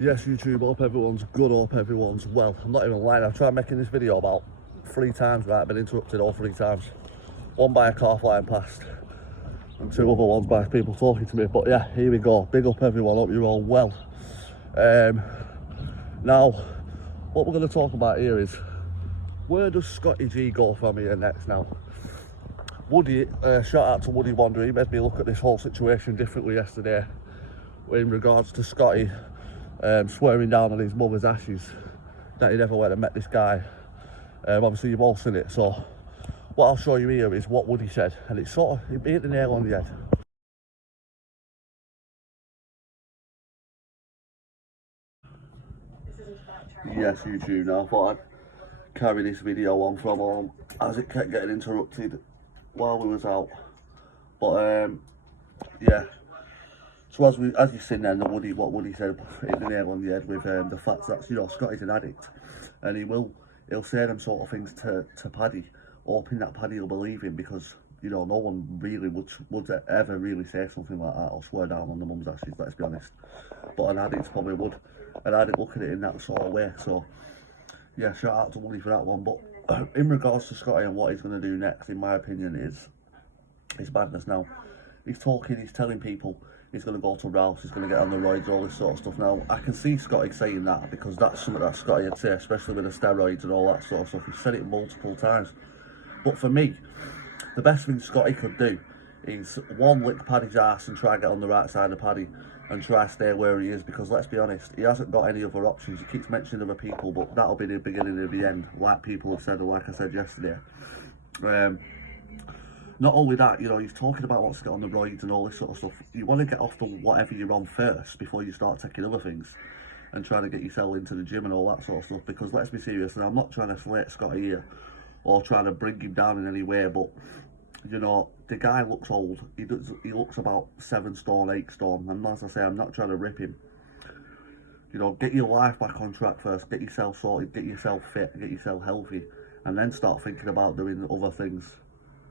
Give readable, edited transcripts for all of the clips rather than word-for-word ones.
Yes, YouTube, hope everyone's good, hope everyone's well. I'm not even lying, I've tried making this video about 3 times, right? I've been interrupted all 3 times. One by a car flying past, and 2 other ones by people talking to me. But yeah, here we go. Big up everyone, hope you're all well. Now, what we're going to talk about here is, where does Scotty G go from here next now? Woody, shout out to Woody Wonder, he made me look at this whole situation differently yesterday in regards to Scotty swearing down on his mother's ashes that he never went and met this guy. Obviously you've all seen it, so what I'll show you here is what Woody said, and it's sort of, it hit the nail on the head. Yes, YouTube, now I thought I'd carry this video on from home as it kept getting interrupted while we was out. But yeah, so as you've seen then, what Woody said hit the nail on the head with the fact that, you know, Scotty's an addict, and he'll say them sort of things to Paddy, hoping that Paddy will believe him, because, you know, no one really would ever really say something like that or swear down on the mum's ashes, let's be honest. But an addict probably would, and I didn't look at it in that sort of way. So yeah, shout out to Woody for that one. But in regards to Scotty and what he's going to do next, in my opinion, is madness. Now he's telling people he's going to go to Ralph's, he's going to get on the roids, all this sort of stuff. Now I can see Scotty saying that, because that's something that Scotty would say, especially with the steroids and all that sort of stuff. He's said it multiple times. But for me, the best thing Scotty could do is, one, lick Paddy's ass and try and get on the right side of Paddy and try to stay where he is, because let's be honest, he hasn't got any other options. He keeps mentioning other people, but that'll be the beginning of the end, like people have said, or like I said yesterday. Not only that, you know, he's talking about wants to get on the roids and all this sort of stuff. You want to get off the whatever you're on first before you start taking other things and trying to get yourself into the gym and all that sort of stuff. Because let's be serious, and I'm not trying to slate Scotty here or trying to bring him down in any way, but you know, the guy looks old. He looks about 7 stone, 8 stone, and as I say, I'm not trying to rip him. You know, get your life back on track first, get yourself sorted, get yourself fit, get yourself healthy, and then start thinking about doing other things.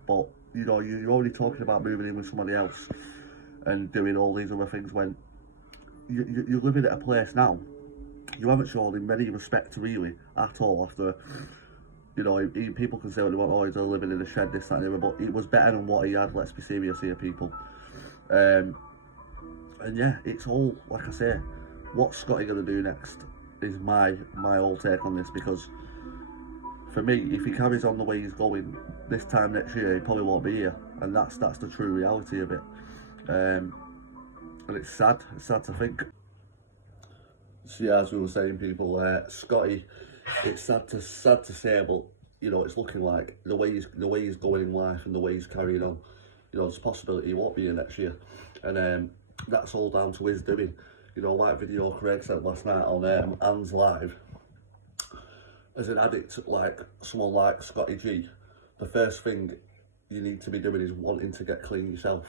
But you know, you're already talking about moving in with somebody else and doing all these other things when you're living at a place now you haven't shown him any respect really at all. After, you know, people can say what they want, oh, he's living in a shed, this, that and the other, but it was better than what he had, let's be serious here, people. And yeah, it's all, like I say, what's Scotty going to do next is my whole take on this, because for me, if he carries on the way he's going, this time next year he probably won't be here, and that's the true reality of it. And it's sad to think. So yeah, as we were saying, people, Scotty, it's sad to say, but you know, it's looking like the way he's going in life and the way he's carrying on, you know, there's a possibility he won't be here next year, and that's all down to his doing. You know, like video Craig said last night on Anne's Live, as an addict, like someone like Scotty G, the first thing you need to be doing is wanting to get clean yourself.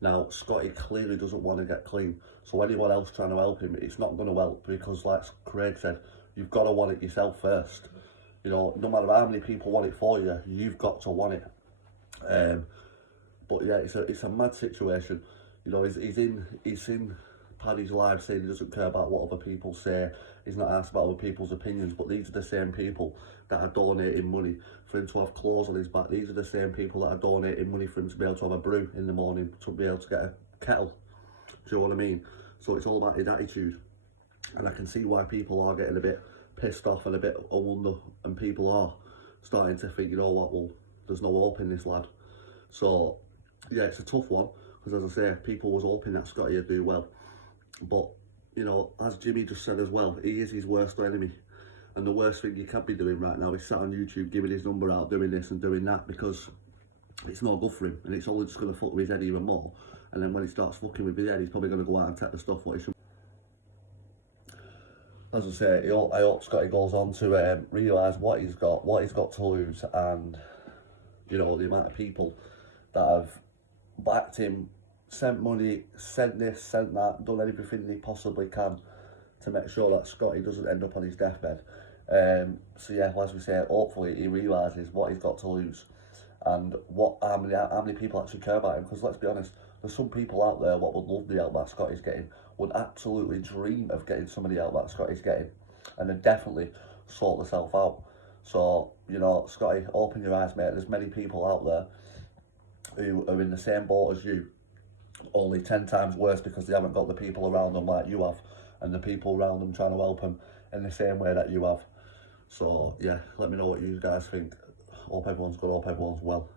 Now, Scotty clearly doesn't want to get clean, so anyone else trying to help him, it's not going to help, because like Craig said, you've got to want it yourself first. You know, no matter how many people want it for you, you've got to want it. But yeah, it's a mad situation. You know, he's in Paddy's live saying he doesn't care about what other people say. He's not asked about other people's opinions, but these are the same people that are donating money for him to have clothes on his back. These are the same people that are donating money for him to be able to have a brew in the morning, to be able to get a kettle. Do you know what I mean? So it's all about his attitude. And I can see why people are getting a bit pissed off and a bit under, and people are starting to think, you know what, well, there's no hope in this lad. So yeah, it's a tough one, because as I say, people was hoping that Scotty would do well. But, you know, as Jimmy just said as well, he is his worst enemy. And the worst thing you can be doing right now is sat on YouTube giving his number out, doing this and doing that, because it's not good for him, and it's only just going to fuck with his head even more. And then when he starts fucking with his head, he's probably going to go out and take the stuff what he should. As I say, I hope Scotty goes on to realise what he's got to lose, and, you know, the amount of people that have backed him, sent money, sent this, sent that, done everything he possibly can to make sure that Scotty doesn't end up on his deathbed. So yeah, as we say, hopefully he realises what he's got to lose, and how many people actually care about him. Because let's be honest, there's some people out there what would love the help that Scotty's getting, would absolutely dream of getting some of the help that Scotty's getting, and then definitely sort themselves out. So, you know, Scotty, open your eyes, mate. There's many people out there who are in the same boat as you, only 10 times worse because they haven't got the people around them like you have, and the people around them trying to help them in the same way that you have. So yeah, let me know what you guys think. Hope everyone's good, hope everyone's well.